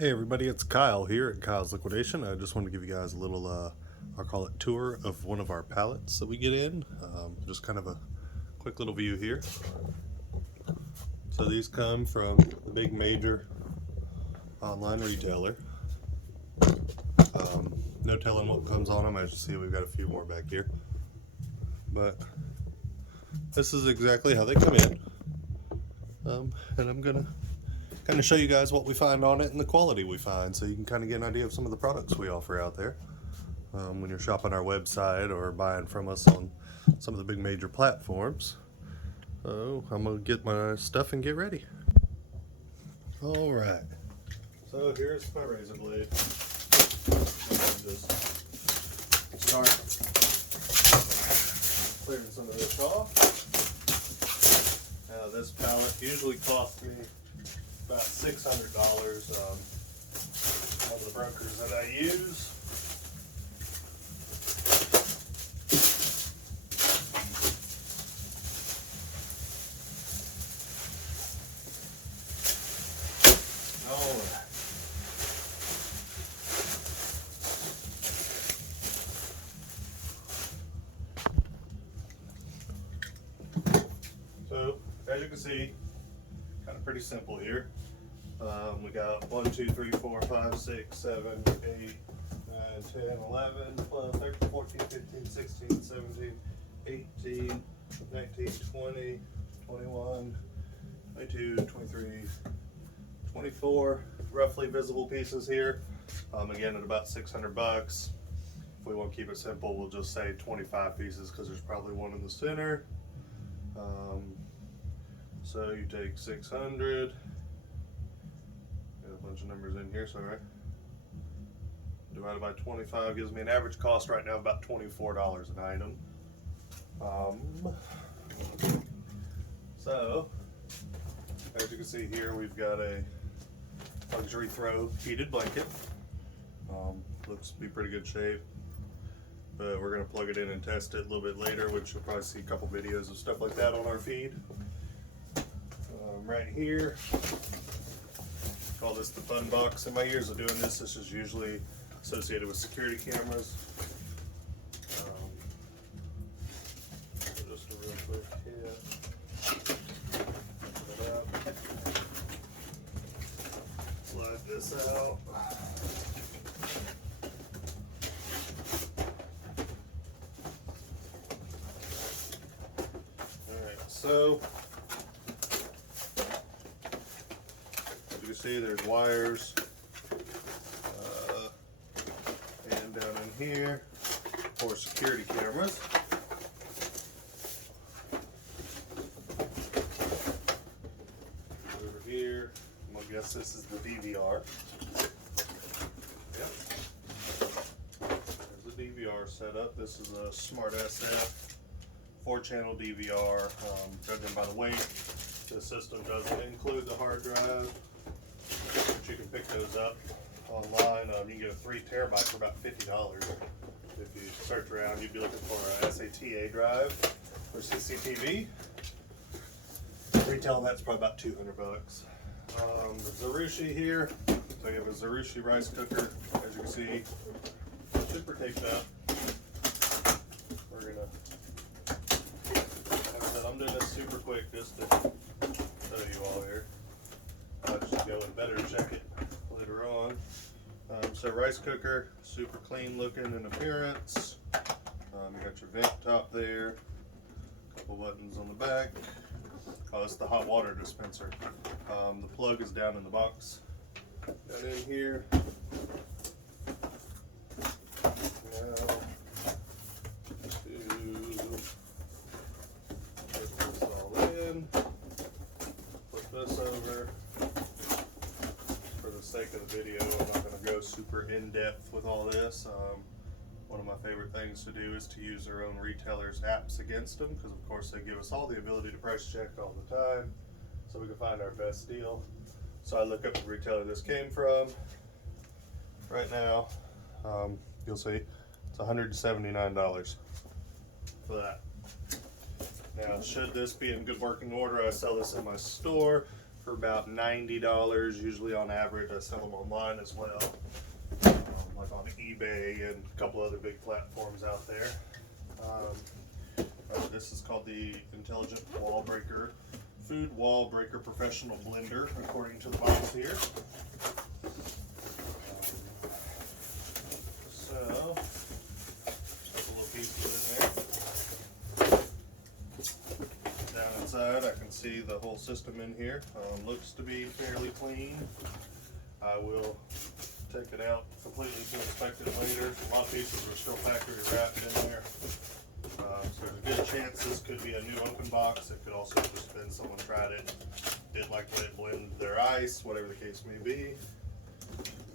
Hey everybody, it's Kyle here at Kyle's Liquidation. I just wanted to give you guys a little, I'll call it tour of one of our pallets that we get in. Just kind of a quick little view here. So these come from the big major online retailer. No telling what comes on them. As you see, we've got a few more back here. But this is exactly how they come in. And I'm gonna kind of show you guys what we find on it and the quality we find, so you can kind of get an idea of some of the products we offer out there when you're shopping our website or buying from us on some of the big major platforms. So I'm gonna get my stuff and get ready. All right, so here's my razor blade. Just start clearing some of this off. Now this pallet usually costs me about $600 one of the brokers that I use. Alright. So, as you can see, kind of pretty simple here. We got 1, 2, 3, 4, 5, 6, 7, 8, 9, 10, 11, 12, 13, 14, 15, 16, 17, 18, 19, 20, 21, 22, 23, 24 roughly visible pieces here. Again, at about $600. If we want to keep it simple, we'll just say 25 pieces because there's probably one in the center. So you take 600. A bunch of numbers in here, sorry. Divided by 25 gives me an average cost right now of about $24 an item. So, as you can see here, we've got a luxury throw heated blanket. Looks to be pretty good shape, but we're going to plug it in and test it a little bit later, which you'll probably see a couple videos of stuff like that on our feed. Right here, call this the fun box. In my years of doing this, this is usually associated with security cameras. Just a real quick hit. Put it up. Slide this out. Alright, so you see there's wires and down in here for security cameras. Over here, I'm gonna guess this is the DVR. Yep. There's the DVR setup. This is a Smart SF 4-channel DVR. Judging by the weight, the system doesn't include the hard drive. You can pick those up online. You can get a 3 terabyte for about $50. If you search around, you'd be looking for a SATA drive for CCTV. Retail that's probably about $200. The Zarushi here. So you have a Zarushi rice cooker. As you can see, super taped up. We're gonna. Like I said, I'm doing this super quick just to show you all here. I'll just go and better check it later on. So rice cooker, super clean looking in appearance. You got your vent top there, couple buttons on the back. Oh, it's the hot water dispenser. The plug is down in the box. Down in here. Now, put this all in. Put this over. For the sake of the video, I'm not going to go super in-depth with all this. One of my favorite things to do is to use our own retailers' apps against them, because of course they give us all the ability to price check all the time so we can find our best deal. So I look up the retailer this came from. Right now, you'll see it's $179 for that. Now, should this be in good working order, I sell this in my store. for about $90, usually on average. I sell them online as well, like on eBay and a couple other big platforms out there. This is called the Intelligent Wall Breaker, Food Wall Breaker Professional Blender, according to the box here. So, a little pieces in there. Down inside, I can see the whole system in here. Looks to be fairly clean. I will take it out completely to inspect it later. A lot of pieces are still factory wrapped in there. So there's a good chance this could be a new open box. It could also have just been someone tried it, didn't like the way it blended their ice, whatever the case may be.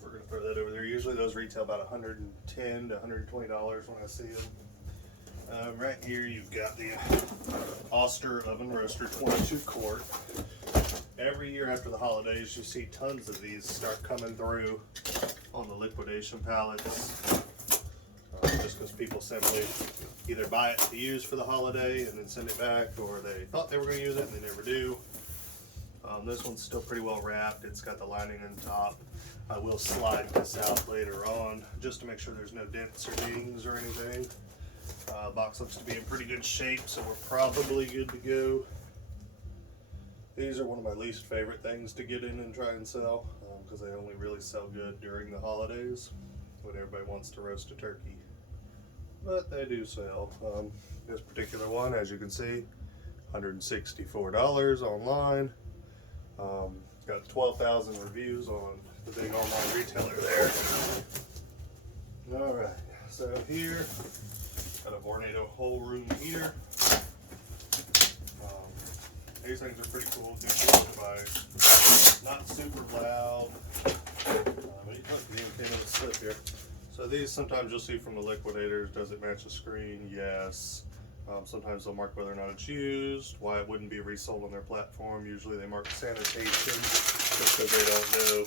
We're going to throw that over there. Usually those retail about $110 to $120 when I see them. Right here you've got the Oster oven roaster 22 quart. Every year after the holidays you see tons of these start coming through on the liquidation pallets. Just because people simply either buy it to use for the holiday and then send it back, or they thought they were going to use it and they never do. This one's still pretty well wrapped. It's got the lining on top. I will slide this out later on just to make sure there's no dents or dings or anything. Box looks to be in pretty good shape, so we're probably good to go. These are one of my least favorite things to get in and try and sell because they only really sell good during the holidays when everybody wants to roast a turkey. But they do sell. This particular one, as you can see, $164 online. Got 12,000 reviews on the big online retailer there. Alright, so here, got a Vornado whole room heater. These things are pretty cool, decent device. Not super loud. Look, the antenna of the slip here. So these sometimes you'll see from the liquidators. Does it match the screen? Yes. Sometimes they'll mark whether or not it's used, why it wouldn't be resold on their platform. Usually they mark sanitation just because they don't know,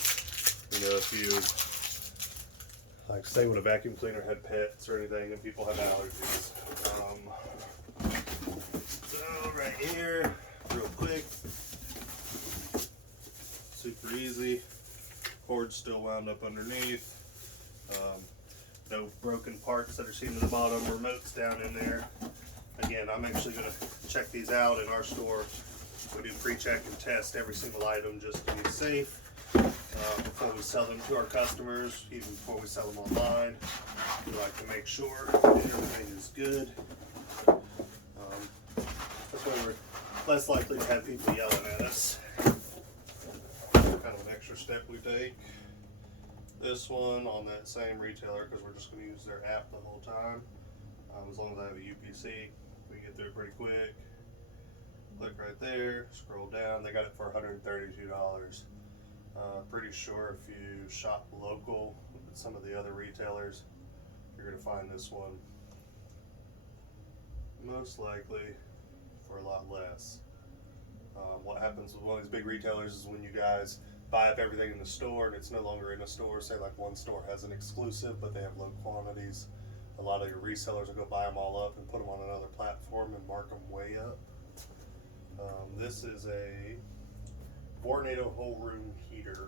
if you, like say when a vacuum cleaner had pets or anything and people have allergies. So right here, real quick, super easy. Cord's still wound up underneath. No broken parts that are seen at the bottom. Remote's down in there. Again, I'm actually going to check these out in our store. We do pre-check and test every single item just to be safe before we sell them to our customers, even before we sell them online. We like to make sure everything is good. That's why we're less likely to have people yelling at us. Kind of an extra step we take. This one on that same retailer, because we're just going to use their app the whole time. As long as I have a UPC, we can get through it pretty quick. Click right there, scroll down. They got it for $132. Pretty sure if you shop local with some of the other retailers, you're going to find this one most likely for a lot less. What happens with one of these big retailers is when you guys buy up everything in the store and it's no longer in a store, say like one store has an exclusive but they have low quantities, a lot of your resellers will go buy them all up and put them on another platform and mark them way up. This is a Vornado whole room heater.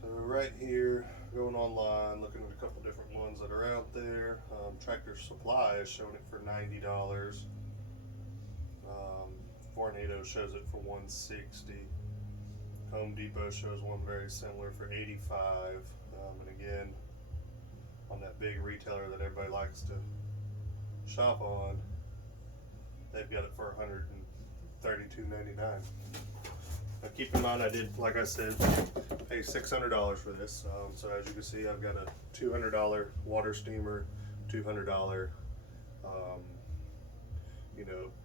So right here, going online, looking at a couple different ones that are out there. Tractor Supply is showing it for $90. Vornado shows it for $160. Home Depot shows one very similar for $85. And again, on that big retailer that everybody likes to shop on, they've got it for $132.99. Now keep in mind, I did, like I said, pay $600 for this. So as you can see, I've got a $200 water steamer, $200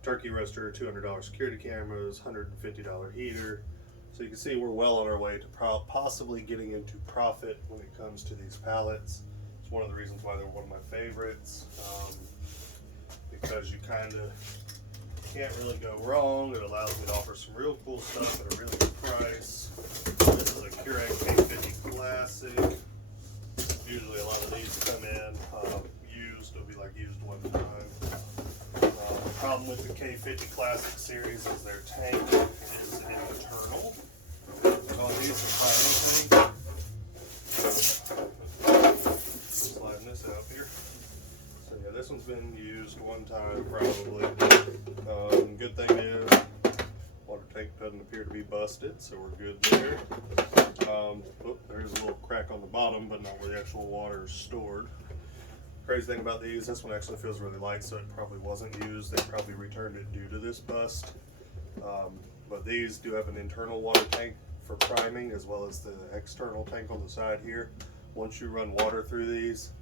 turkey roaster, $200 security cameras, $150 heater. So you can see we're well on our way to possibly getting into profit when it comes to these pallets. It's one of the reasons why they're one of my favorites, because you kind of can't really go wrong. It allows me to offer some real cool stuff at a really good price. This is a Keurig K50 Classic. Usually a lot of these come in used. It'll be like used one time. The problem with the K50 Classic Series is their tank. It is internal. All these are priming tank. Sliding this out here. So yeah, this one's been used one time probably. Good thing is, water tank doesn't appear to be busted, so we're good there. There's a little crack on the bottom, but not where the actual water is stored. Crazy thing about these, this one actually feels really light, so it probably wasn't used. They probably returned it due to this bust. But these do have an internal water tank for priming, as well as the external tank on the side here. Once you run water through these,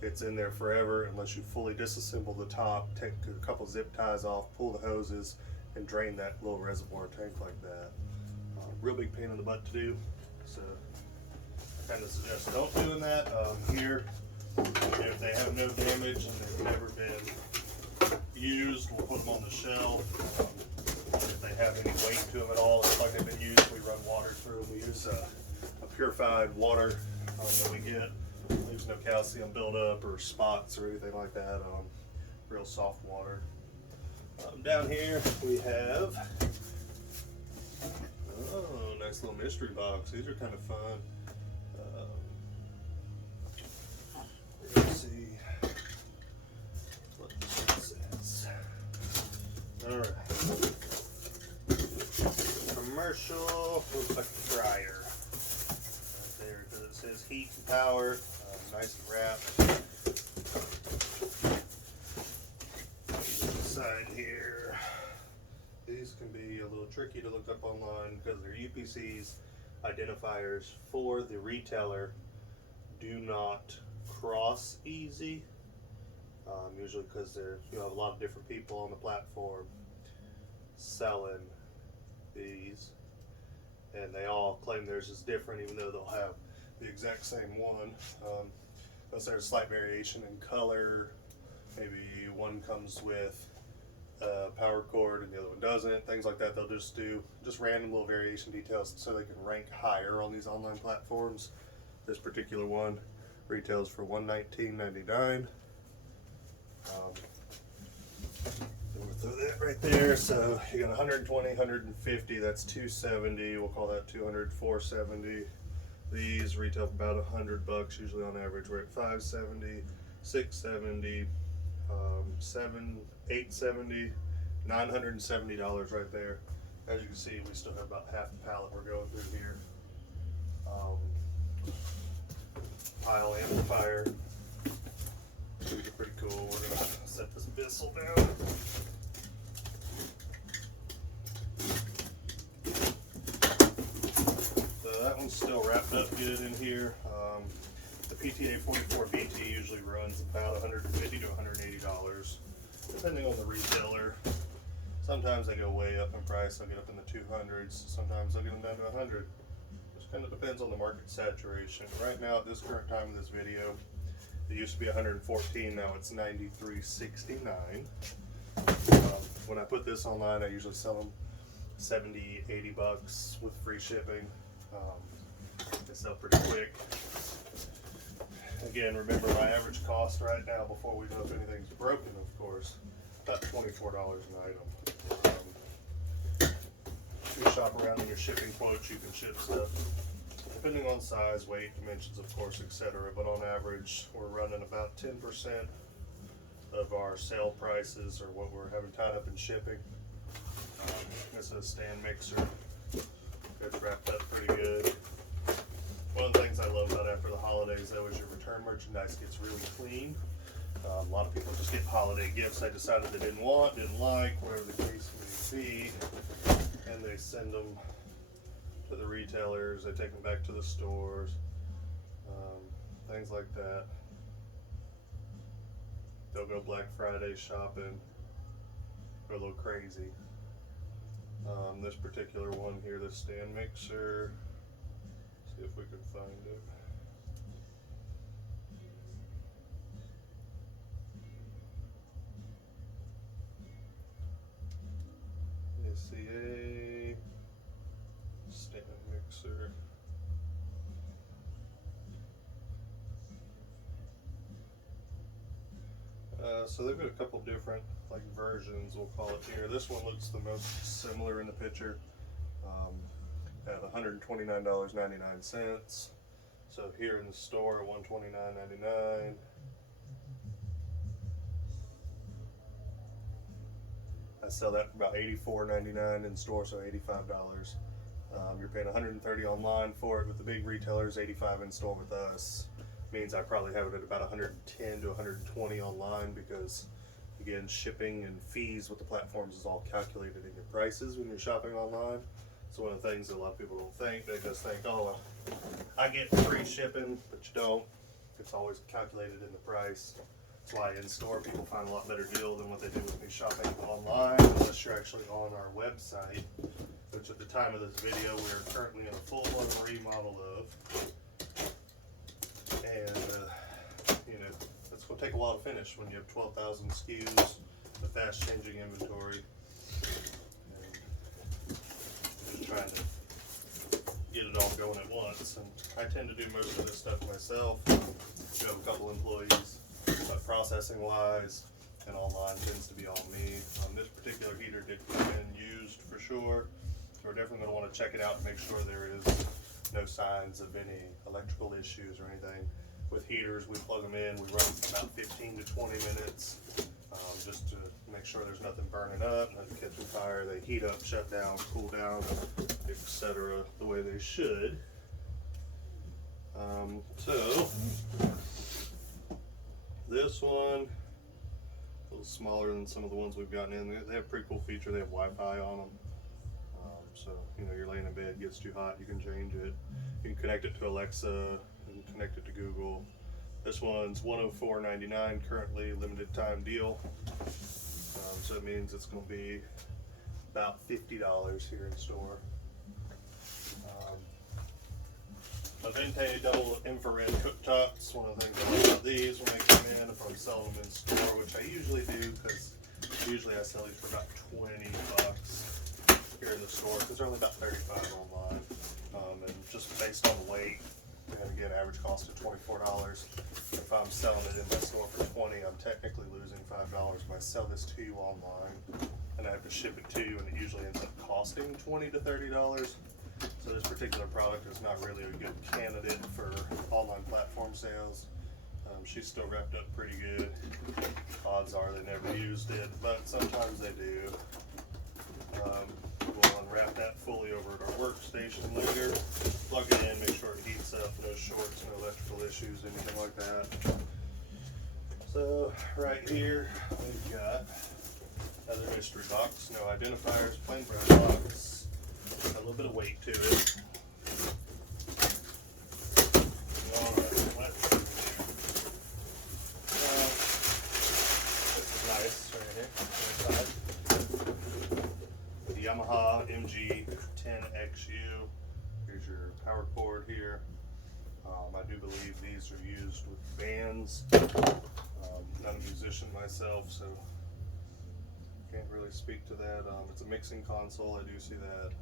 it's in there forever unless you fully disassemble the top, take a couple zip ties off, pull the hoses, and drain that little reservoir tank like that. Real big pain in the butt to do, so I kind of suggest don't doing that. Here, if they have no damage and they've never been used, we'll put them on the shelf. If they have any weight to them at all, it's like they've been used, we run water through them. We use a purified water that we get. There's no calcium buildup or spots or anything like that. Real soft water. Down here we have, nice little mystery box. These are kind of fun. Let's see what this one says. Alright. Commercial, looks like a fryer. Right there, because it says heat and power. Nice and wrapped. Side here. These can be a little tricky to look up online because they're UPCs. Identifiers for the retailer do not cross easy. Usually because you have a lot of different people on the platform selling these, and they all claim theirs is different, even though they'll have the exact same one. Unless there's a slight variation in color. Maybe one comes with a power cord and the other one doesn't. Things like that. They'll just do random little variation details so they can rank higher on these online platforms. This particular one retails for $119.99. We'll throw that right there. So you got 120, 150. That's 270. We'll call that 200, 470. These retail for about $100 usually on average. We're at 570, 670, 870, $970 right there. As you can see, we still have about half the pallet we're going through here. Pile amplifier. These are pretty cool. We're gonna set this Bissell down. So that one's still wrapped up good in here. The PTA 44 BT usually runs about $150 to $180, depending on the retailer. Sometimes they go way up in price. They'll get up in the 200s. Sometimes they'll get them down to 100. Just kind of depends on the market saturation. Right now, at this current time of this video, it used to be 114. Now it's 93.69. When I put this online, I usually sell them 70, 80 bucks with free shipping. They sell pretty quick. Again, remember my average cost right now, before we know if anything's broken, of course, about $24 an item. If you shop around in your shipping quotes, you can ship stuff depending on size, weight, dimensions, of course, etc. But on average, we're running about 10% of our sale prices, or what we're having tied up in shipping. This is a stand mixer. It's wrapped up pretty good. One of the things I love about after the holidays, though, is your return merchandise gets really clean. A lot of people just get holiday gifts they decided they didn't want, didn't like, whatever the case may be, and they send them to the retailers. They take them back to the stores, things like that. They'll go Black Friday shopping, go a little crazy. This particular one here, this stand mixer, see if we can find it. SCA stand mixer. So they've got a couple different like versions, we'll call it here. This one looks the most similar in the picture. At $129.99. So here in the store, $129.99. I sell that for about $84.99 in store, so $85. You're paying $130 online for it. With the big retailers, $85 in store with us. Means I probably have it at about $110 to $120 online because, again, shipping and fees with the platforms is all calculated in your prices when you're shopping online. So one of the things that a lot of people don't think, they just think, oh, I get free shipping, but you don't. It's always calculated in the price. That's why in store people find a lot better deal than what they do with me shopping online, unless you're actually on our website, which at the time of this video we're currently in a full-on remodel of. And you know, that's going to take a while to finish when you have 12,000 SKUs, the fast-changing inventory. Trying to get it all going at once, and I tend to do most of this stuff myself. I have a couple employees, but processing wise and online tends to be all me. This particular heater did come in used for sure, so we're definitely going to want to check it out and make sure there is no signs of any electrical issues or anything. With heaters, we plug them in, we run about 15 to 20 minutes just to make sure there's nothing burning up, nothing catching fire. They heat up, shut down, cool down, etc. the way they should. So this one, a little smaller than some of the ones we've gotten in. They have a pretty cool feature. They have Wi-Fi on them. So you know, you're laying in bed, gets too hot, you can change it. You can connect it to Alexa, you can connect it to Google. This one's $104.99, currently limited time deal. So it means it's going to be about $50 here in store. A Vente double infrared cooktops. One of the things I like about these when they come in, if I'm selling them in store, which I usually do, because usually I sell these for about 20 bucks here in the store, because they're only about 35 online. And just based on the weight, and again, average cost of $24. If I'm selling it in my store for $20, I'm technically losing $5 if I sell this to you online, and I have to ship it to you, and it usually ends up costing $20 to $30. So this particular product is not really a good candidate for online platform sales. She's still wrapped up pretty good. Odds are they never used it, but sometimes they do. We'll unwrap that fully over at our workstation later. Plug it in, make sure it heats up, no shorts, no electrical issues, anything like that. So right here we've got another mystery box, no identifiers, plain brown box, a little bit of weight to it. Alright, let's see here. This is nice right here. The Yamaha MG10XU. Here's your power cord here. I do believe these are used with bands. Not a musician myself, so can't really speak to that. It's a mixing console, I do see that.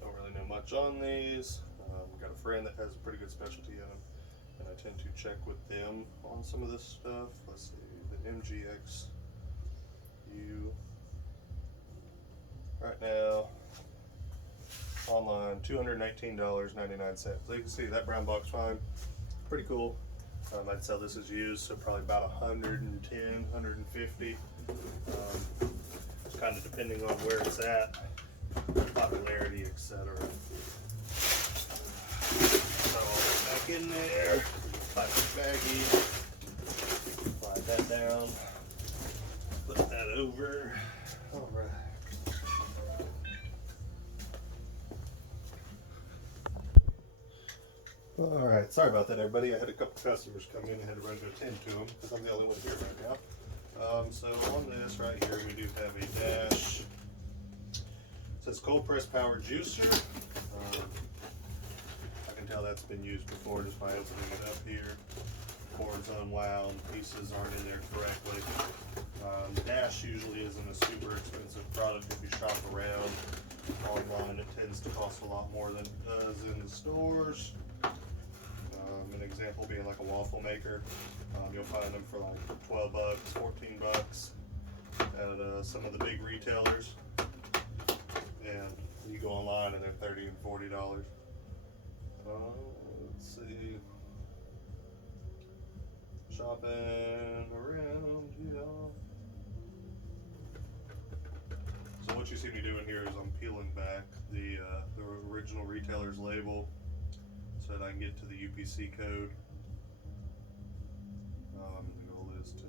Don't really know much on these. Got a friend that has a pretty good specialty in them, and I tend to check with them on some of this stuff. Let's see, the MGXU. Right now, online, $219.99. So you can see that brown box fine, pretty cool. I'd sell this as used, so probably about 110, 150. It's kind of depending on where it's at, popularity, etc. So back in there, plastic baggie, slide that down, put that over. All right. Alright, sorry about that everybody. I had a couple customers come in and had to run to attend to them because I'm the only one here right now. So on this right here we do have a dash. It says cold press power juicer. I can tell that's been used before just by opening it up here. Cord's unwound, pieces aren't in there correctly. The dash usually isn't a super expensive product if you shop around. Online it tends to cost a lot more than it does in the stores. An example being like a waffle maker. You'll find them for like 12 bucks, 14 bucks at some of the big retailers. And you go online and they're $30 and $40. Let's see. Shopping around, yeah. So what you see me doing here is I'm peeling back the original retailer's label so that I can get to the UPC code. The goal is to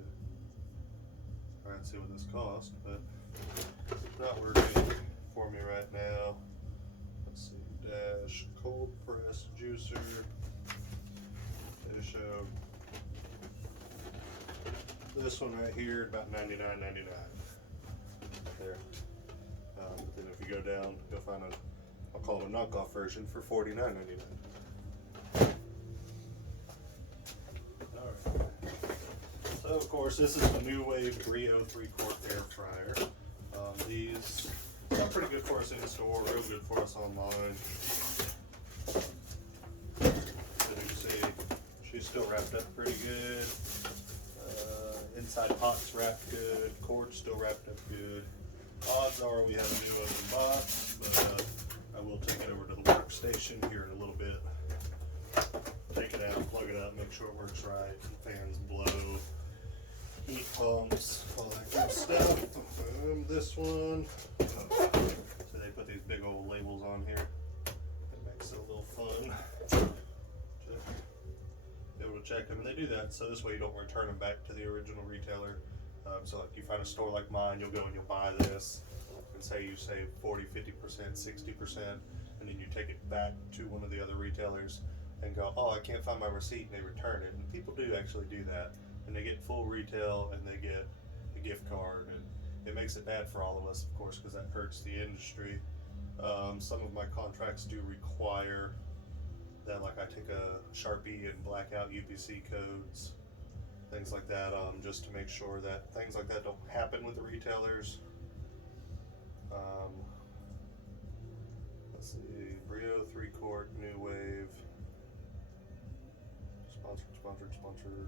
try and see what this costs, but it's not working for me right now. Let's see, dash cold press juicer. It'll show this one right here about $99.99 there. But then if you go down, you'll find a, I'll call it a knockoff version for $49.99. Alright. So of course this is the New Wave Brio 3-quart air fryer. These are pretty good for us in store, real good for us online. So you see, she's still wrapped up pretty good. Inside pot's wrapped good, cord's still wrapped up good. Odds are we have a new open box, but I will take it over to the workstation here in a little bit. Take it out, plug it up, make sure it works right, fans blow, heat pumps, all that good stuff. This one, so they put these big old labels on here. It makes it a little fun. Be able to check them, and they do that so this way you don't return them back to the original retailer. So like you find a store like mine, you'll go and you'll buy this and say you save 40, 50%, 60%, and then you take it back to one of the other retailers and go, oh, I can't find my receipt, and they return it. And people do actually do that, and they get full retail and they get a gift card, and it makes it bad for all of us, of course, because that hurts the industry. Some of my contracts do require that, like I take a Sharpie and black out UPC codes, things like that, just to make sure that things like that don't happen with the retailers. Let's see, Brio 3-quart, New Wave, sponsored, 14,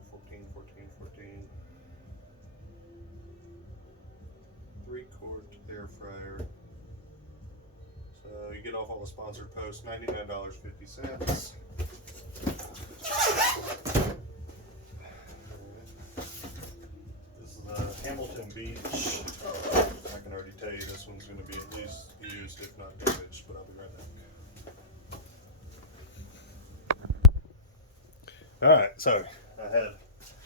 3-quart air fryer. So you get off all the sponsored posts, $99.50. This is Hamilton Beach. I can already tell you this one's going to be at least used, if not damaged, but I'll be right back. Alright, so I had a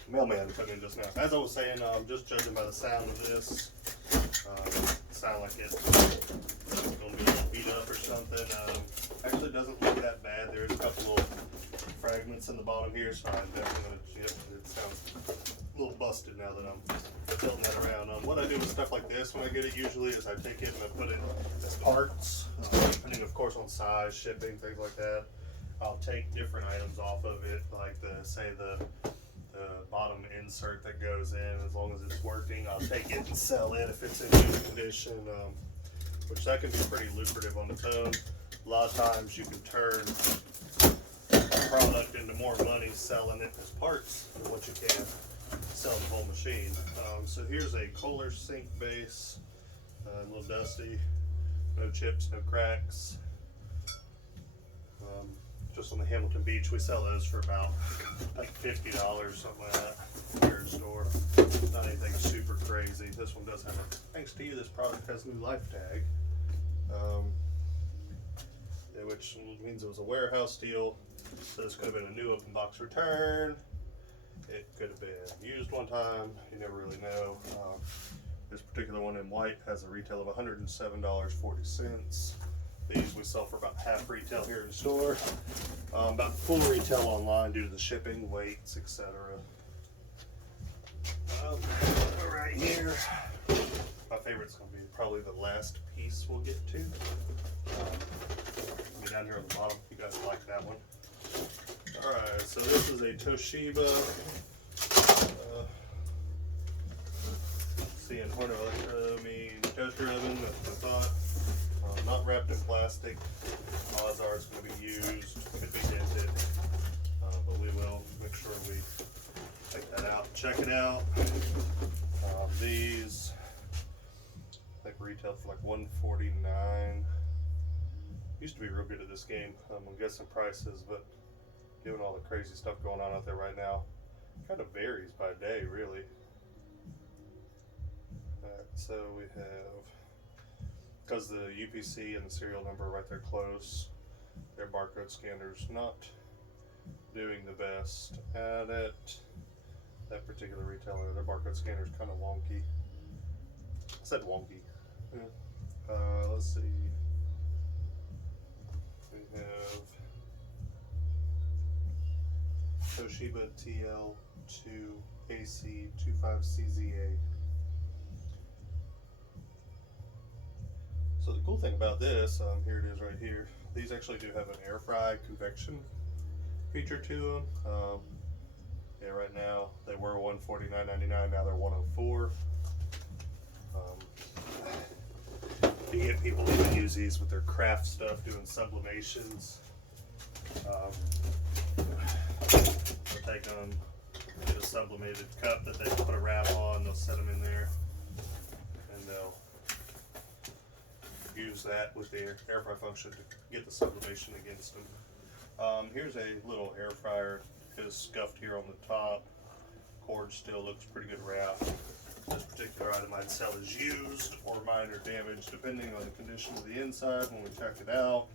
mailman come in just now. As I was saying, just judging by the sound of this, sound like it's going to be a little beat up or something. Actually, it doesn't look that bad. There's a couple little fragments in the bottom here, so I'm definitely going to chip. It sounds a little busted now that I'm tilting that around. What I do with stuff like this when I get it usually is I take it and I put it as parts, depending of course on size, shipping, things like that. I'll take different items off of it, like the bottom insert that goes in. As long as it's working, I'll take it and sell it if it's in good condition, which that can be pretty lucrative on its own. A lot of times you can turn a product into more money selling it as parts than what you can selling the whole machine. So here's a Kohler sink base, a little dusty, no chips, no cracks. Just on the Hamilton Beach, we sell those for about like $50, something like that, here in store. Not anything super crazy. This one does have a, thanks to you, this product has a new life tag, which means it was a warehouse deal. So this could have been a new open box return. It could have been used one time. You never really know. This particular one in white has a retail of $107.40. These we sell for about half retail here in the store, about full retail online due to the shipping, weights, etc. Right here, my favorite's going to be probably the last piece we'll get to. Be down here on the bottom. You guys like that one? All right, so this is a Toshiba seeing Horner toaster oven. That's my thought. Not wrapped in plastic. Odds are it's going to be used. Could be dented, but we will make sure we take that check it out. These I think retail for like $149. Used to be real good at this game. I'm guessing prices, but given all the crazy stuff going on out there right now, kind of varies by day, really. So we have, because the UPC and the serial number are right there close, their barcode scanner's not doing the best at it. That particular retailer, their barcode scanner's kind of wonky. I said wonky. Yeah. Let's see. We have Toshiba TL2AC25CZA. So the cool thing about this, here it is right here. These actually do have an air fry convection feature to them. Yeah, right now they were $149.99. Now they're $104. You get people who even use these with their craft stuff, doing sublimations. They'll take them, get a sublimated cup that they put a wrap on. They'll set them in there, and they'll use that with their air fry function to get the sublimation against them. Here's a little air fryer. It's scuffed here on the top. Cord still looks pretty good wrap. This particular item I'd sell as used or minor damage depending on the condition of the inside when we check it out.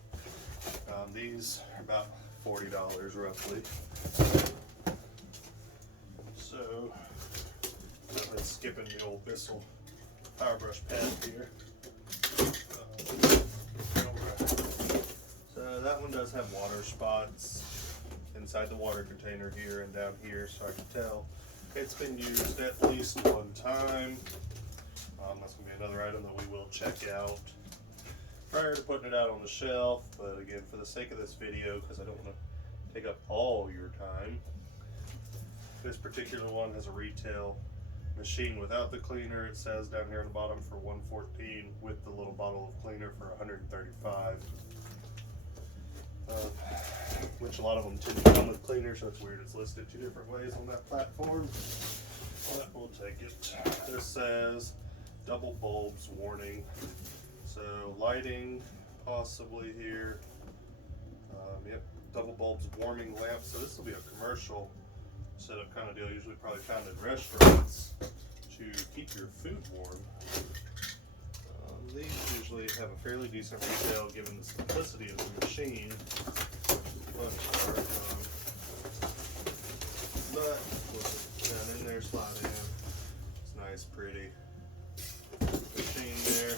These are about $40 roughly. So I've been skipping the old Bissell power brush pad here. So that one does have water spots inside the water container here and down here, so I can tell it's been used at least one time. That's going to be another item that we will check out prior to putting it out on the shelf, but again, for the sake of this video, because I don't want to take up all your time, this particular one has a retail machine without the cleaner. It says down here on the bottom for $114, with the little bottle of cleaner for $135. Which a lot of them tend to come with cleaner, so it's weird it's listed two different ways on that platform. But we'll take it. This says double bulbs warning. So lighting possibly here. Yep, double bulbs warming lamp. So this will be a commercial setup kind of deal, usually probably found in restaurants to keep your food warm. These usually have a fairly decent retail given the simplicity of the machine. But we'll put that in there, slide in. It's nice, pretty machine there.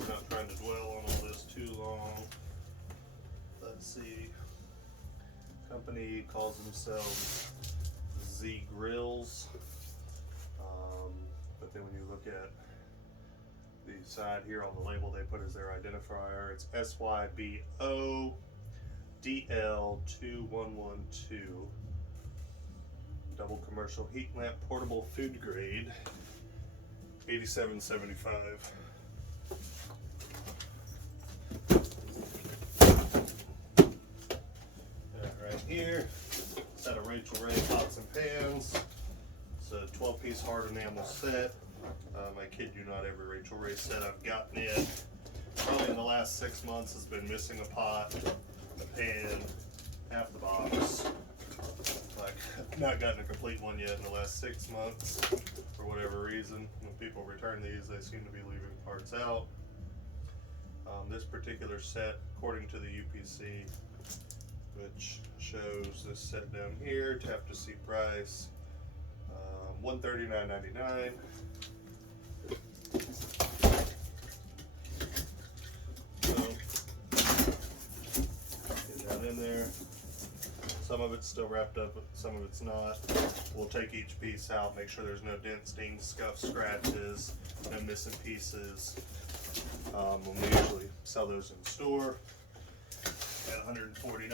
We're not trying to dwell on all this too long. Let's see. Company calls themselves Z Grills. But then when you look at the side here on the label, they put as their identifier, it's SYBODL2112. Double commercial heat lamp, portable food grade, $87.75. Right here, set of Rachel Ray pots and pans. It's a 12-piece hard enamel set. I kid you not, every Rachel Ray set I've gotten in, probably in the last 6 months, has been missing a pot, a pan, half the box. Like, I've not gotten a complete one yet in the last 6 months, for whatever reason. When people return these, they seem to be leaving parts out. This particular set, according to the UPC, which shows this set down here, tap to see price, $139.99. So, get that in there. Some of it's still wrapped up, but some of it's not. We'll take each piece out, make sure there's no dents, dings, scuffs, scratches, no missing pieces. When we usually sell those in store at $140.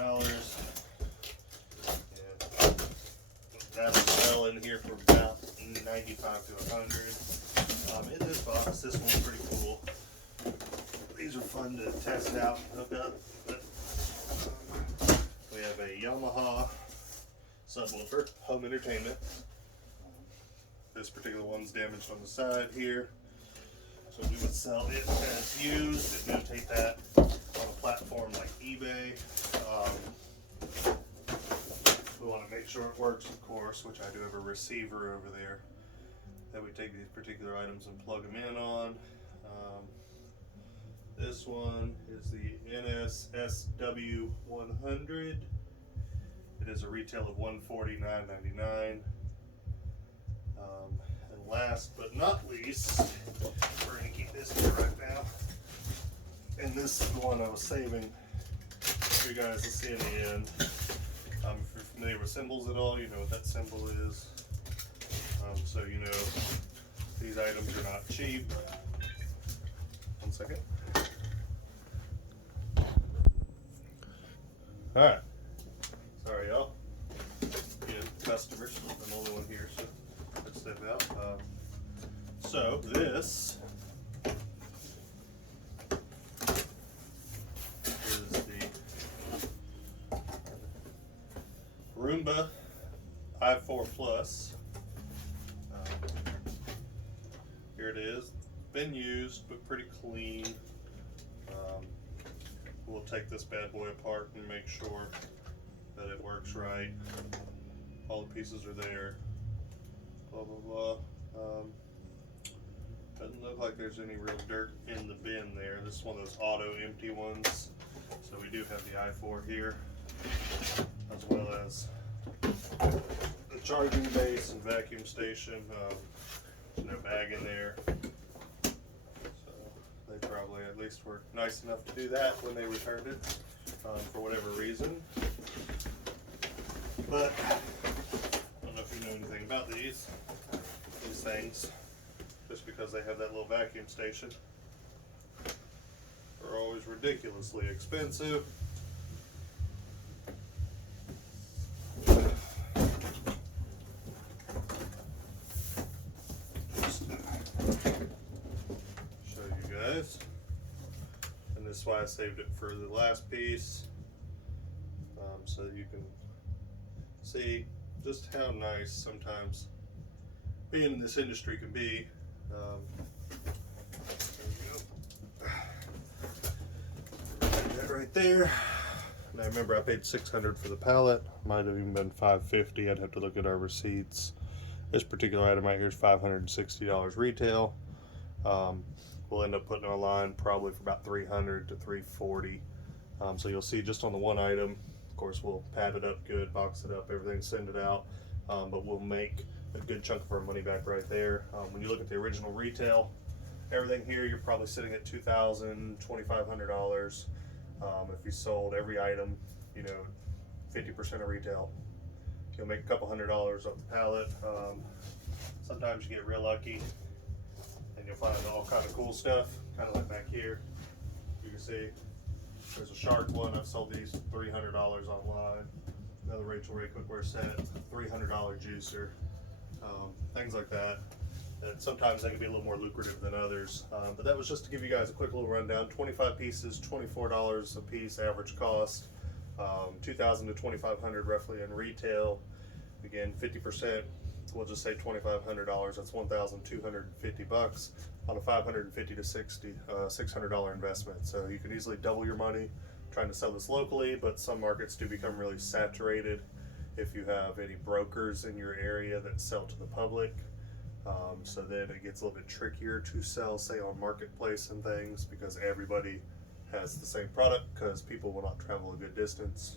And that'll sell in here for about $95 to $100. In this box, this one's pretty cool. These are fun to test out and hook up. But, we have a Yamaha subwoofer, home entertainment. This particular one's damaged on the side here, so we would sell it as used and notate that on a platform like eBay. We want to make sure it works, of course, which I do have a receiver over there that we take these particular items and plug them in on. This one is the NSSW 100. It is a retail of $149.99. And last but not least, we're going to keep this here right now. And this is the one I was saving for you guys to see in the end. If you're familiar with symbols at all, you know what that symbol is. So you know these items are not cheap. One second. Alright. Sorry y'all. Yeah, customers. I'm the only one here, so let's step out. So this is the Roomba i4 Plus. Here it is. Been used, but pretty clean. We'll take this bad boy apart and make sure that it works right. All the pieces are there. Blah blah blah. Doesn't look like there's any real dirt in the bin there. This is one of those auto empty ones. So we do have the i4 here, as well as the charging base and vacuum station. There's no bag in there. They probably at least were nice enough to do that when they returned it, for whatever reason. But I don't know if you know anything about these things. Just because they have that little vacuum station, they're always ridiculously expensive. And this is why I saved it for the last piece, so that you can see just how nice sometimes being in this industry can be. There you go. That right there. And I remember I paid $600 for the pallet. Might have even been $550. I'd have to look at our receipts. This particular item right here is $560 retail. We'll end up putting it online probably for about $300 to $340. So you'll see just on the one item, of course we'll pad it up good, box it up, everything, send it out, but we'll make a good chunk of our money back right there. When you look at the original retail, everything here, you're probably sitting at $2,000, $2,500. If you sold every item, you know, 50% of retail, you'll make a couple $100 off the pallet. Sometimes you get real lucky and you'll find all kind of cool stuff, kind of like back here. You can see there's a shark one. I've sold these for $300 online. Another Rachel Ray cookware set, $300 juicer, things like that. And sometimes they can be a little more lucrative than others. But that was just to give you guys a quick little rundown. 25 pieces, $24 a piece average cost. $2,000 to $2,500 roughly in retail. Again, 50%. We'll just say $2,500. That's $1,250 on a $550 to $600 investment. So you can easily double your money trying to sell this locally, but some markets do become really saturated if you have any brokers in your area that sell to the public. So then it gets a little bit trickier to sell, say on Marketplace and things, because everybody has the same product, because people will not travel a good distance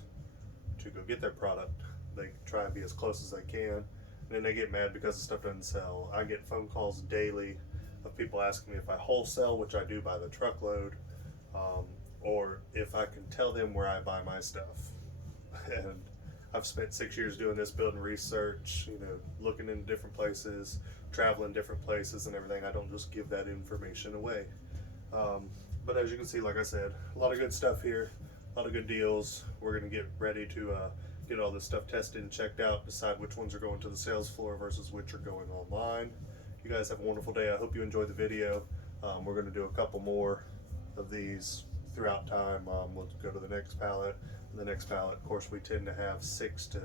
to go get their product. They try and be as close as they can, and then they get mad because the stuff doesn't sell. I get phone calls daily of people asking me if I wholesale, which I do by the truckload, or if I can tell them where I buy my stuff. And I've spent 6 years doing this, building research, you know, looking in different places, traveling different places and everything. I don't just give that information away. But as you can see, like I said, a lot of good stuff here, a lot of good deals. We're gonna get ready to get all this stuff tested and checked out, decide which ones are going to the sales floor versus which are going online. You guys have a wonderful day. I hope you enjoyed the video. We're gonna do a couple more of these throughout time. We'll go to the next pallet. The next pallet, of course, we tend to have 6 to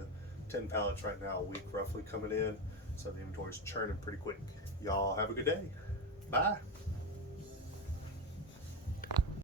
10 pallets right now a week roughly coming in, so the inventory's churning pretty quick. Y'all have a good day. Bye.